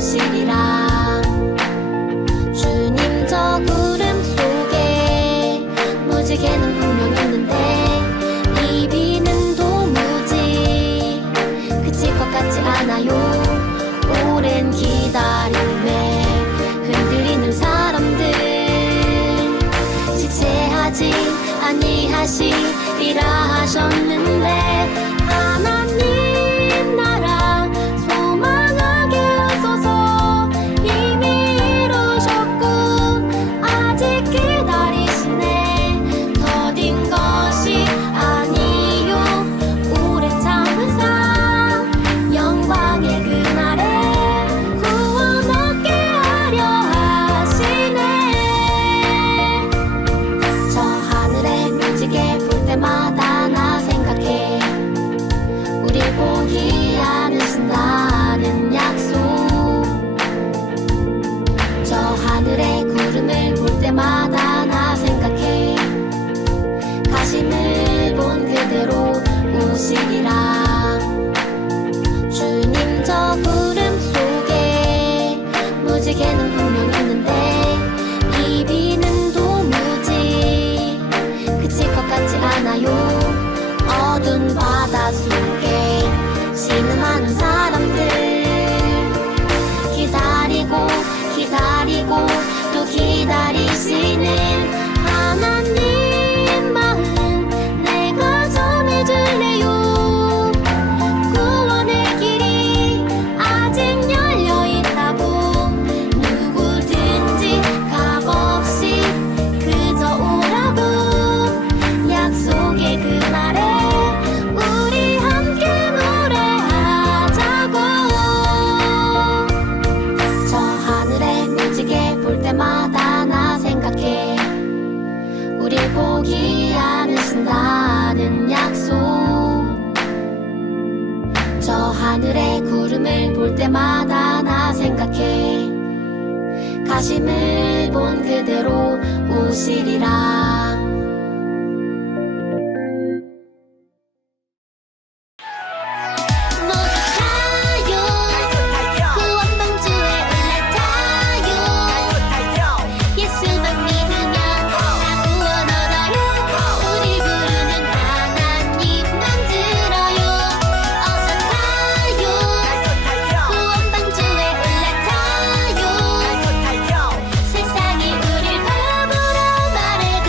오시리라. 주님 저 구름 속에 무지개는 분명 있는데 이 비는 도무지 그칠 것 같지 않아요. 오랜 기다림에 흔들리는 사람들 지체하지 아니하시리라 하셨는데 하나님 나라 소망하게 하소서. 이미 이루셨고 아직 기다리시네. 더딘 것이 아니요 오래 참은 사 영광의 그날에 구원 얻게 하려 하시네. 저 하늘에 무지개 볼 때마다 나 생각해. 우릴 포기 않으신다는 약속. 저 하늘에 구름을 볼 때마다 나 생각해. 가심을 본 그대로 오시리라. 주님 저 구름 속에 무지개는 분명 있는데 이 비는 도무지 그칠 것 같지 않아요. 어두운 바다 속에 신음하는 사람들 기다리고 기다리고 또 기다리시는 하나님 마음 내가 전해줄래요. 구원의 길이 아직 열려있다고 누구든지 값없이 그저 오라고. 약속의 그날에 우리 함께 노래하자고. 저 하늘에 무지개 볼 때마다 나 생각해. 우릴 포기 않으신다는 약속. 저 하늘에 구름을 볼 때마다 나 생각해. 가심을 본 그대로 오시리라. 모두 타요 구원방주에 올라타요. 예수만 믿으면 다 구원 얻어요. 우리 부르는 하나님만 들어요. 어서 타요 구원방주에 올라타요. 세상이 우릴 바보라 말해도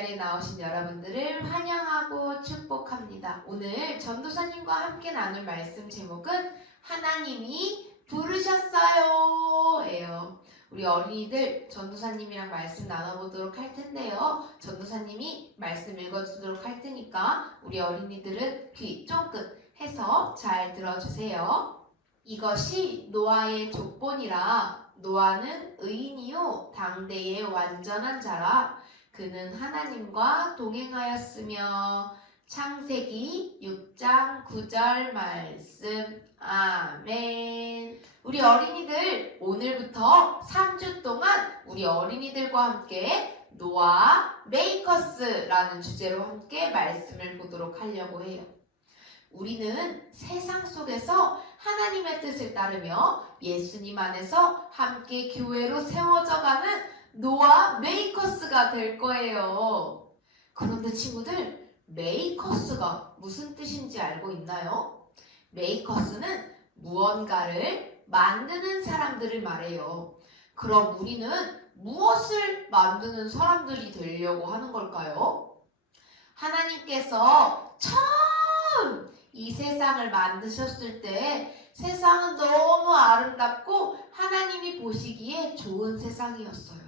자리에 나오신 여러분들을 환영하고 축복합니다. 오늘 전도사님과 함께 나눌 말씀 제목은 하나님이 부르셨어요 예요. 우리 어린이들 전도사님이랑 말씀 나눠보도록 할 텐데요. 전도사님이 말씀 읽어주도록 할 테니까 우리 어린이들은 귀 쫑긋 해서 잘 들어주세요. 이것이 노아의 족본이라. 노아는 의인이요 당대의 완전한 자라. 그는 하나님과 동행하였으며. 창세기 6장 9절 말씀. 아멘. 우리 어린이들 오늘부터 3주 동안 우리 어린이들과 함께 노아 메이커스라는 주제로 함께 말씀을 보도록 하려고 해요. 우리는 세상 속에서 하나님의 뜻을 따르며 예수님 안에서 함께 교회로 세워져가는 노아 메이커스가 될 거예요. 그런데 친구들, 메이커스가 무슨 뜻인지 알고 있나요? 메이커스는 무언가를 만드는 사람들을 말해요. 그럼 우리는 무엇을 만드는 사람들이 되려고 하는 걸까요? 하나님께서 처음 이 세상을 만드셨을 때 세상은 너무 아름답고 하나님이 보시기에 좋은 세상이었어요.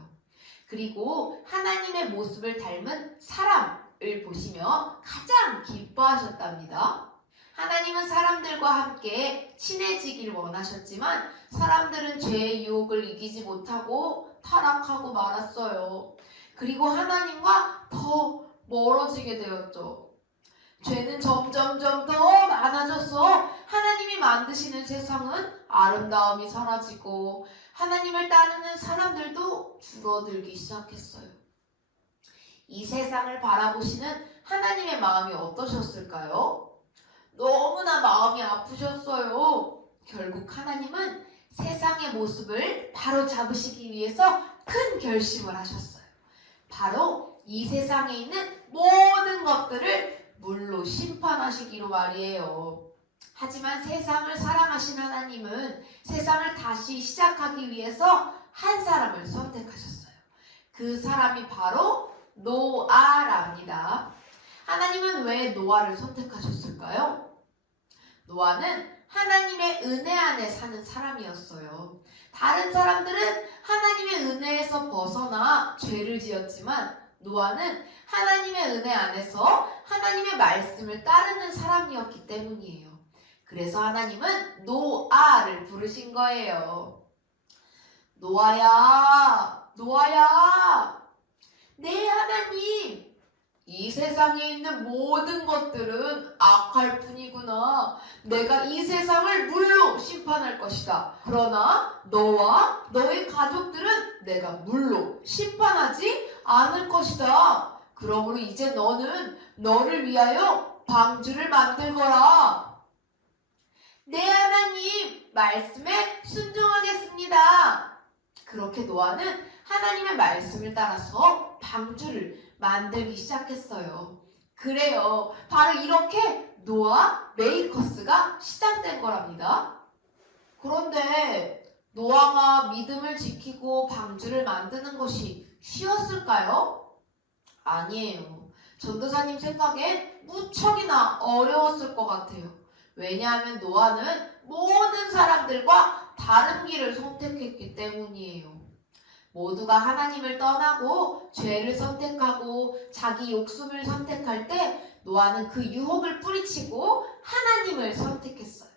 그리고 하나님의 모습을 닮은 사람을 보시며 가장 기뻐하셨답니다. 하나님은 사람들과 함께 친해지길 원하셨지만 사람들은 죄의 유혹을 이기지 못하고 타락하고 말았어요. 그리고 하나님과 더 멀어지게 되었죠. 죄는 점점점 더 많아져서 하나님이 만드시는 세상은 아름다움이 사라지고 하나님을 따르는 사람들도 줄어들기 시작했어요. 이 세상을 바라보시는 하나님의 마음이 어떠셨을까요? 너무나 마음이 아프셨어요. 결국 하나님은 세상의 모습을 바로 잡으시기 위해서 큰 결심을 하셨어요. 바로 이 세상에 있는 모든 것들을 물로 심판하시기로 말이에요. 하지만 세상을 사랑하신 하나님은 세상을 다시 시작하기 위해서 한 사람을 선택하셨어요. 그 사람이 바로 노아랍니다. 하나님은 왜 노아를 선택하셨을까요? 노아는 하나님의 은혜 안에 사는 사람이었어요. 다른 사람들은 하나님의 은혜에서 벗어나 죄를 지었지만 노아는 하나님의 은혜 안에서 하나님의 말씀을 따르는 사람이었기 때문이에요. 그래서 하나님은 노아를 부르신 거예요. 노아야, 노아야, 네 하나님, 이 세상에 있는 모든 것들은 악할 뿐이구나. 내가 이 세상을 물로 심판할 것이다. 그러나 너와 너의 가족들은 내가 물로 심판하지 않을 것이다. 그러므로 이제 너는 너를 위하여 방주를 만들거라. 네 하나님, 말씀에 순종하겠습니다. 그렇게 노아는 하나님의 말씀을 따라서 방주를 만들기 시작했어요. 그래요. 바로 이렇게 노아 메이커스가 시작된 거랍니다. 그런데 노아가 믿음을 지키고 방주를 만드는 것이 쉬웠을까요? 아니에요. 전도사님 생각엔 무척이나 어려웠을 것 같아요. 왜냐하면 노아는 모든 사람들과 다른 길을 선택했기 때문이에요. 모두가 하나님을 떠나고 죄를 선택하고 자기 욕심을 선택할 때 노아는 그 유혹을 뿌리치고 하나님을 선택했어요.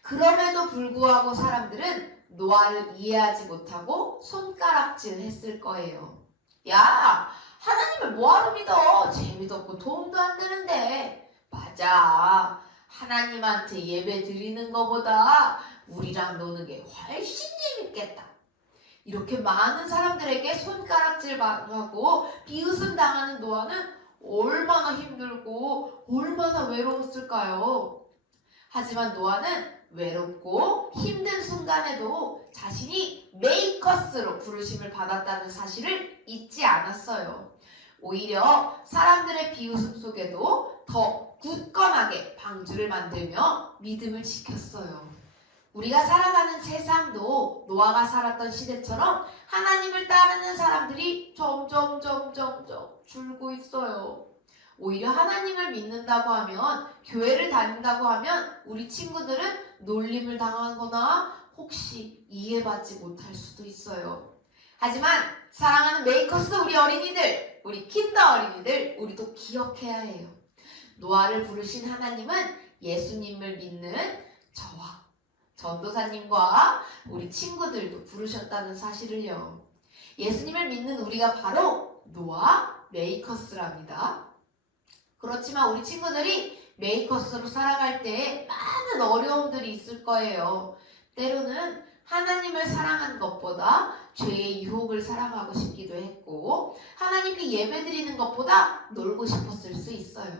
그럼에도 불구하고 사람들은 노아를 이해하지 못하고 손가락질 했을 거예요. 야, 하나님을 뭐하러 믿어? 재미도 없고 도움도 안 되는데. 맞아. 하나님한테 예배 드리는 것보다 우리랑 노는 게 훨씬 재밌겠다. 이렇게 많은 사람들에게 손가락질 하고 비웃음 당하는 노아는 얼마나 힘들고 얼마나 외로웠을까요? 하지만 노아는 외롭고 힘든 순간에도 자신이 메이커스로 부르심을 받았다는 사실을 잊지 않았어요. 오히려 사람들의 비웃음 속에도 더 굳건하게 방주를 만들며 믿음을 지켰어요. 우리가 살아가는 세상도 노아가 살았던 시대처럼 하나님을 따르는 사람들이 점점 줄고 있어요. 오히려 하나님을 믿는다고 하면, 교회를 다닌다고 하면 우리 친구들은 놀림을 당하거나 혹시 이해받지 못할 수도 있어요. 하지만 사랑하는 메이커스 우리 어린이들, 우리 킨더 어린이들, 우리도 기억해야 해요. 노아를 부르신 하나님은 예수님을 믿는 저와 전도사님과 우리 친구들도 부르셨다는 사실을요. 예수님을 믿는 우리가 바로 노아 메이커스랍니다. 그렇지만 우리 친구들이 메이커스로 살아갈 때 많은 어려움들이 있을 거예요. 때로는 하나님을 사랑하는 것보다 죄의 유혹을 사랑하고 싶기도 했고, 하나님께 예배드리는 것보다 놀고 싶었을 수 있어요.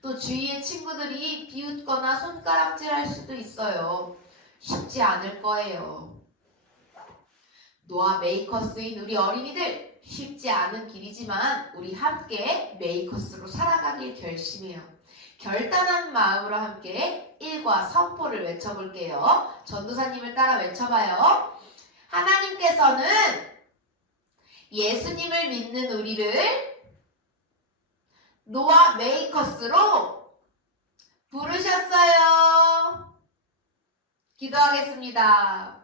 또 주위의 친구들이 비웃거나 손가락질할 수도 있어요. 쉽지 않을 거예요. 노아 메이커스인 우리 어린이들, 쉽지 않은 길이지만 우리 함께 메이커스로 살아가길 결심해요. 결단한 마음으로 함께 일과 선포를 외쳐볼게요. 전도사님을 따라 외쳐봐요. 하나님께서는 예수님을 믿는 우리를 노아 메이커스로 부르셨어요. 기도하겠습니다.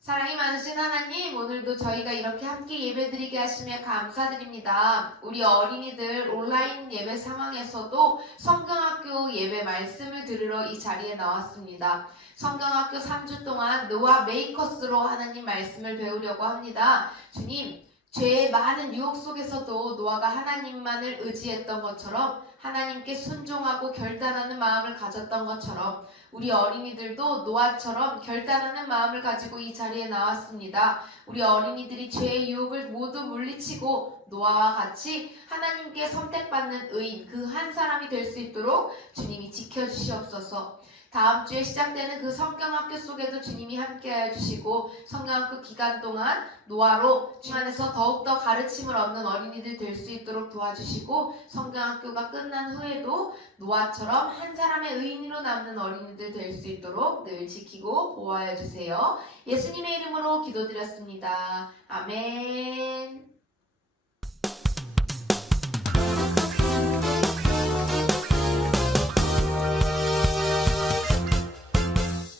사랑이 많으신 하나님, 오늘도 저희가 이렇게 함께 예배드리게 하시며 감사드립니다. 우리 어린이들 온라인 예배 상황에서도 성경학교 예배 말씀을 들으러 이 자리에 나왔습니다. 성경학교 3주 동안 노아 메이커스로 하나님 말씀을 배우려고 합니다. 주님, 죄의 많은 유혹 속에서도 노아가 하나님만을 의지했던 것처럼, 하나님께 순종하고 결단하는 마음을 가졌던 것처럼 우리 어린이들도 노아처럼 결단하는 마음을 가지고 이 자리에 나왔습니다. 우리 어린이들이 죄의 유혹을 모두 물리치고 노아와 같이 하나님께 선택받는 의인, 그 한 사람이 될 수 있도록 주님이 지켜주시옵소서. 다음 주에 시작되는 그 성경학교 속에도 주님이 함께하여 주시고, 성경학교 기간 동안 노아로 주 안에서 더욱더 가르침을 얻는 어린이들 될 수 있도록 도와주시고, 성경학교가 끝난 후에도 노아처럼 한 사람의 의인으로 남는 어린이들 될 수 있도록 늘 지키고 보호하여 주세요. 예수님의 이름으로 기도드렸습니다. 아멘.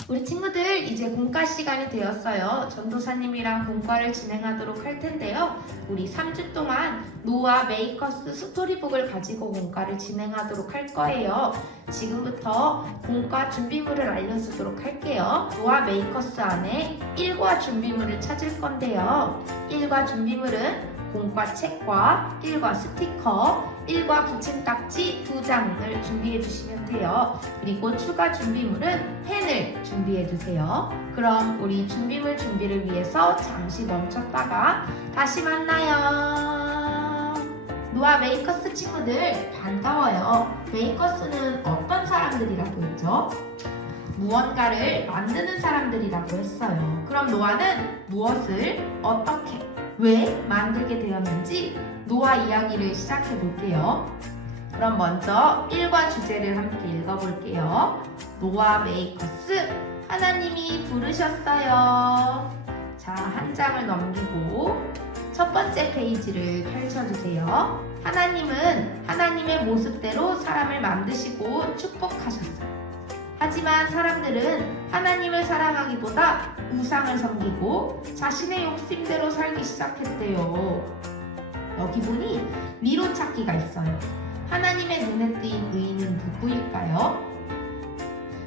우리 친구들, 이제 공과 시간이 되었어요. 전도사님이랑 공과를 진행하도록 할 텐데요. 우리 3주 동안 노아 메이커스 스토리북을 가지고 공과를 진행하도록 할 거예요. 지금부터 공과 준비물을 알려주도록 할게요. 노아 메이커스 안에 1과 준비물을 찾을 건데요. 1과 준비물은 공과 책과 1과 스티커, 1과 붙임딱지 2장을 준비해 주시면 돼요. 그리고 추가 준비물은 펜을 준비해 주세요. 그럼 우리 준비물 준비를 위해서 잠시 멈췄다가 다시 만나요. 노아 메이커스 친구들 반가워요. 메이커스는 어떤 사람들이라고 했죠? 무언가를 만드는 사람들이라고 했어요. 그럼 노아는 무엇을 어떻게 왜 만들게 되었는지 노아 이야기를 시작해 볼게요. 그럼 먼저 1과 주제를 함께 읽어볼게요. 노아 메이커스, 하나님이 부르셨어요. 자, 한 장을 넘기고 첫 번째 페이지를 펼쳐주세요. 하나님은 하나님의 모습대로 사람을 만드시고 축복하셨어요. 하지만 사람들은 하나님을 사랑하기보다 우상을 섬기고 자신의 욕심대로 살기 시작했대요. 여기 보니 미로 찾기가 있어요. 하나님의 눈에 띈 의인은 누구일까요?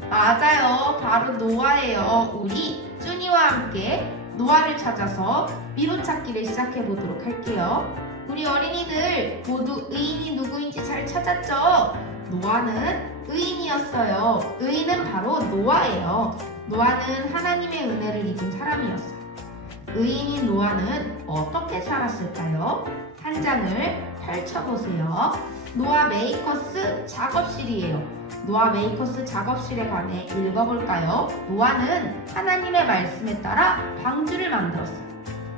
맞아요. 바로 노아예요. 우리 쭈니와 함께 노아를 찾아서 미로 찾기를 시작해 보도록 할게요. 우리 어린이들 모두 의인이 누구인지 잘 찾았죠? 노아는 의인이었어요. 의인은 바로 노아예요. 노아는 하나님의 은혜를 입은 사람이었어요. 의인인 노아는 어떻게 살았을까요? 한 장을 펼쳐보세요. 노아 메이커스 작업실이에요. 노아 메이커스 작업실에 관해 읽어볼까요? 노아는 하나님의 말씀에 따라 방주를 만들었어요.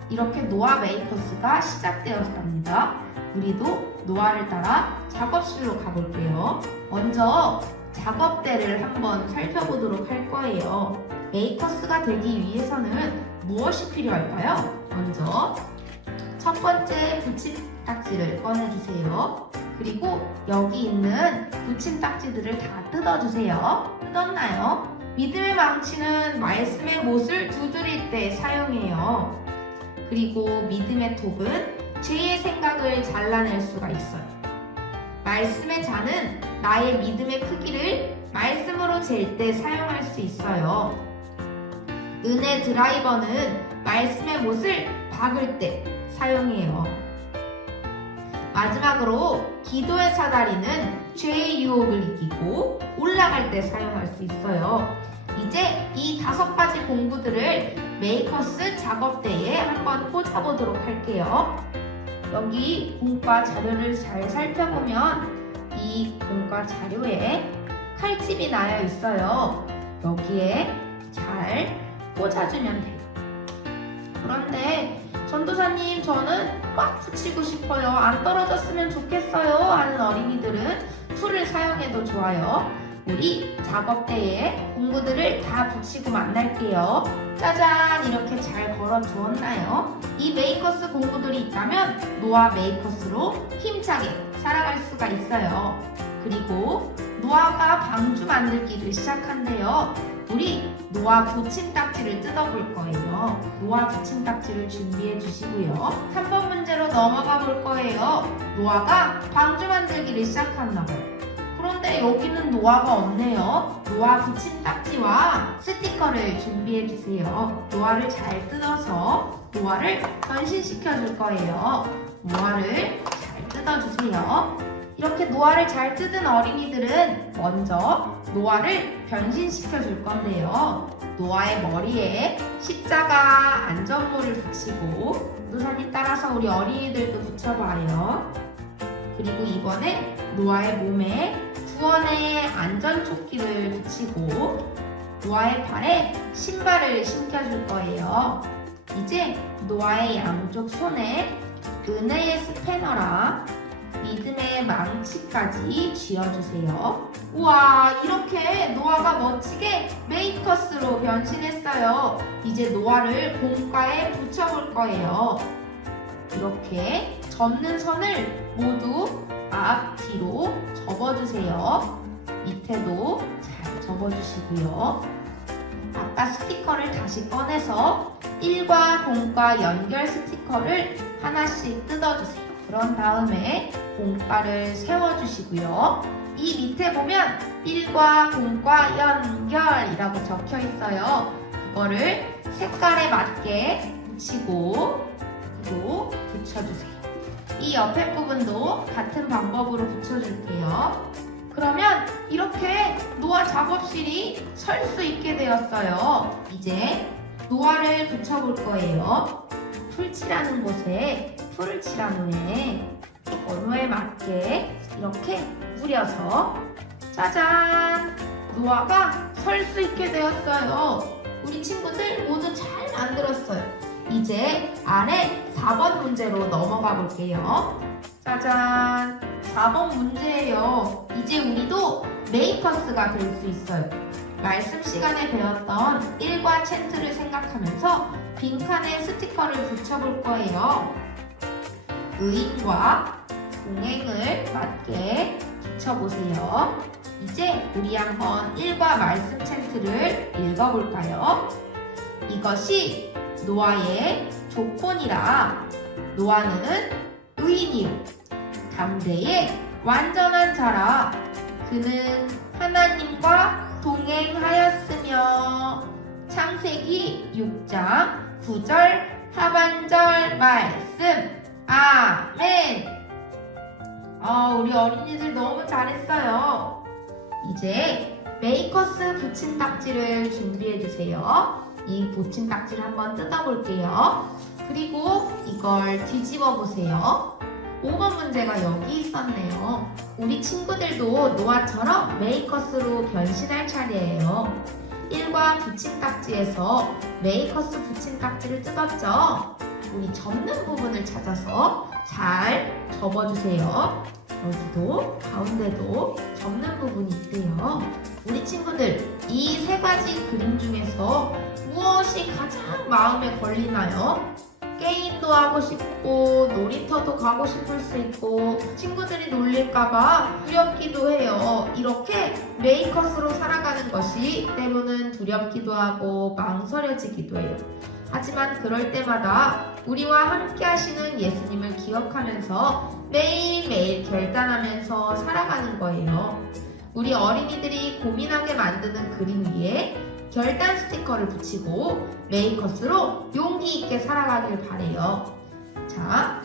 이렇게 노아 메이커스가 시작되었답니다. 우리도 노아를 따라 작업실로 가볼게요. 먼저 작업대를 한번 살펴보도록 할 거예요. 메이커스가 되기 위해서는 무엇이 필요할까요? 먼저 첫 번째 붙임딱지를 꺼내주세요. 그리고 여기 있는 붙임딱지들을 다 뜯어주세요. 뜯었나요? 믿음의 망치는 말씀의 못을 두드릴 때 사용해요. 그리고 믿음의 톱은 죄의 생각을 잘라낼 수가 있어요. 말씀의 잔은 나의 믿음의 크기를 말씀으로 잴 때 사용할 수 있어요. 은혜 드라이버는 말씀의 못을 박을 때 사용해요. 마지막으로 기도의 사다리는 죄의 유혹을 이기고 올라갈 때 사용할 수 있어요. 이제 이 5가지 공구들을 메이커스 작업대에 한번 꽂아보도록 할게요. 여기 공과 자료를 잘 살펴보면 이 공과 자료에 칼집이 나여 있어요. 여기에 잘 꽂아주면 돼요. 그런데 전도사님, 저는 꽉 붙이고 싶어요. 안 떨어졌으면 좋겠어요 하는 어린이들은 풀을 사용해도 좋아요. 우리 작업대에 공구들을 다 붙이고 만날게요. 짜잔! 이렇게 잘 걸어 두었나요? 이 메이커스 공구들이 있다면 노아 메이커스로 힘차게 살아갈 수가 있어요. 그리고 노아가 방주 만들기를 시작한대요. 우리 노아 붙임딱지를 뜯어볼 거예요. 노아 붙임딱지를 준비해 주시고요. 3번 문제로 넘어가 볼 거예요. 노아가 방주 만들기를 시작했나 봐요. 그런데 여기는 노아가 없네요. 노아 붙임딱지와 스티커를 준비해 주세요. 노아를 잘 뜯어서 노아를 변신시켜 줄 거예요. 노아를 잘 뜯어주세요. 이렇게 노아를 잘 뜯은 어린이들은 먼저 노아를 변신시켜 줄 건데요. 노아의 머리에 십자가 안전모를 붙이고 노사님 따라서 우리 어린이들도 붙여봐요. 그리고 이번에 노아의 몸에 구원의 안전조끼를 붙이고 노아의 발에 신발을 신겨줄 거예요. 이제 노아의 양쪽 손에 은혜의 스패너랑 믿음의 망치까지 쥐어주세요. 우와, 이렇게 노아가 멋지게 메이커스로 변신했어요. 이제 노아를 공가에 붙여볼 거예요. 이렇게 접는 선을 모두 앞, 뒤로 접어주세요. 밑에도 잘 접어주시고요. 아까 스티커를 다시 꺼내서 1과 공과 연결 스티커를 하나씩 뜯어주세요. 그런 다음에 공과를 세워주시고요. 이 밑에 보면 1과 공과 연결이라고 적혀 있어요. 그거를 색깔에 맞게 붙이고 그리고 붙여주세요. 이 옆에 부분도 같은 방법으로 붙여줄게요. 그러면 이렇게 노아 작업실이 설 수 있게 되었어요. 이제 노아를 붙여볼 거예요. 풀칠하는 곳에 풀을 칠한 후에 번호에 맞게 이렇게 뿌려서 짜잔! 노아가 설 수 있게 되었어요. 우리 친구들 모두 잘 만들었어요. 이제 아래 4번 문제로 넘어가 볼게요. 짜잔! 4번 문제예요. 이제 우리도 메이커스가 될 수 있어요. 말씀 시간에 배웠던 1과 챈트를 생각하면서 빈칸에 스티커를 붙여볼 거예요. 의인과 동행을 맞게 붙여보세요. 이제 우리 한번 1과 말씀 챈트를 읽어볼까요? 이것이 노아의 조건이라 노아는 의인이요 담대의 완전한 자라 그는 하나님과 동행하였으며 창세기 6장 9절 하반절 말씀 아멘. 우리 어린이들 너무 잘했어요. 이제 메이커스 붙임딱지를 준비해주세요. 이 붙임딱지를 한번 뜯어볼게요. 그리고 이걸 뒤집어 보세요. 5번 문제가 여기 있었네요. 우리 친구들도 노아처럼 메이커스로 변신할 차례예요. 1과 붙임딱지에서 메이커스 붙임딱지를 뜯었죠? 우리 접는 부분을 찾아서 잘 접어주세요. 여기도 가운데도 접는 부분이 있대요. 우리 친구들, 이 세 가지 그림 중에서 무엇이 가장 마음에 걸리나요? 게임도 하고 싶고 놀이터도 가고 싶을 수 있고 친구들이 놀릴까봐 두렵기도 해요. 이렇게 메이커스로 살아가는 것이 때로는 두렵기도 하고 망설여지기도 해요. 하지만 그럴 때마다 우리와 함께 하시는 예수님을 기억하면서 매일매일 결단하면서 살아가는 거예요. 우리 어린이들이 고민하게 만드는 그림 위에 결단 스티커를 붙이고 메이커스로 용기 있게 살아가길 바래요. 자,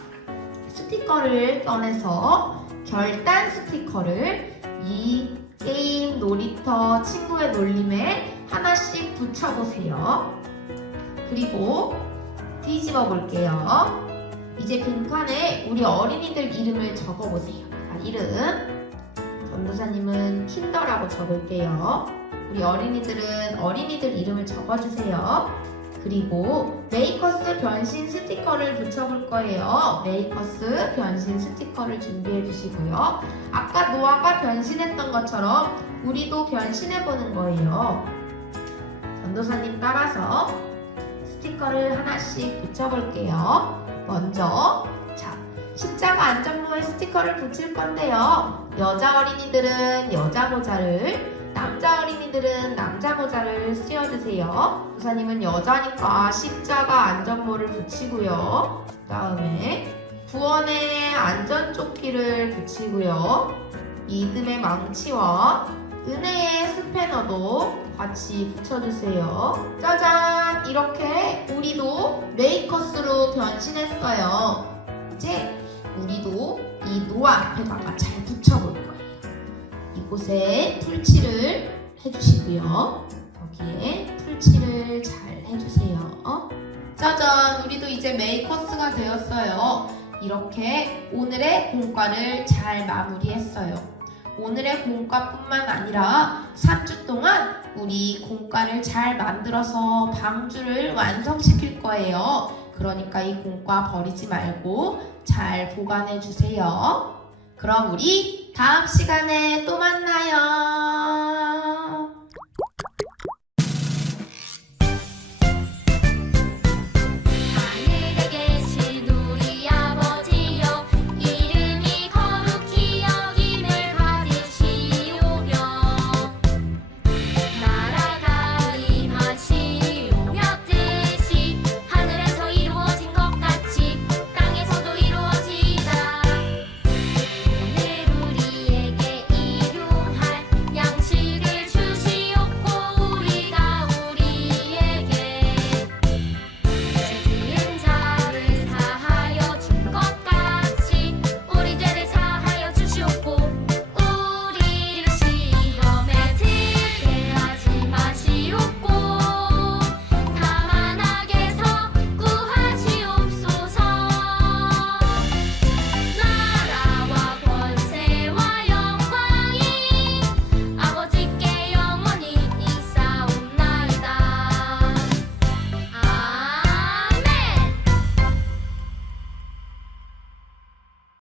스티커를 꺼내서 결단 스티커를 이 게임, 놀이터, 친구의 놀림에 하나씩 붙여보세요. 그리고 뒤집어 볼게요. 이제 빈칸에 우리 어린이들 이름을 적어보세요. 자, 이름 전도사님은 킨더라고 적을게요. 우리 어린이들은 어린이들 이름을 적어주세요. 그리고 메이커스 변신 스티커를 붙여볼 거예요. 메이커스 변신 스티커를 준비해 주시고요. 아까 노아가 변신했던 것처럼 우리도 변신해보는 거예요. 전도사님 따라서 스티커를 하나씩 붙여볼게요. 먼저 자, 십자가 안전모에 스티커를 붙일 건데요. 여자 어린이들은 여자 모자를, 남자 어린이들은 남자 모자를 씌워주세요. 도사님은 여자니까 십자가 안전모를 붙이고요. 그 다음에 구원의 안전조끼를 붙이고요. 믿음의 망치와 은혜의 스패너도 같이 붙여주세요. 짜잔! 이렇게 우리도 메이커스로 변신했어요. 이제 우리도 이 노아 앞에다가 잘 붙여볼 거예요. 이곳에 풀칠을 해주시고요. 여기에 풀칠을 잘 해주세요. 짜잔! 우리도 이제 메이커스가 되었어요. 이렇게 오늘의 공과를 잘 마무리했어요. 오늘의 공과뿐만 아니라 3주 동안 우리 공과를 잘 만들어서 방주를 완성시킬 거예요. 그러니까 이 공과 버리지 말고 잘 보관해 주세요. 그럼 우리 다음 시간에 또 만나요.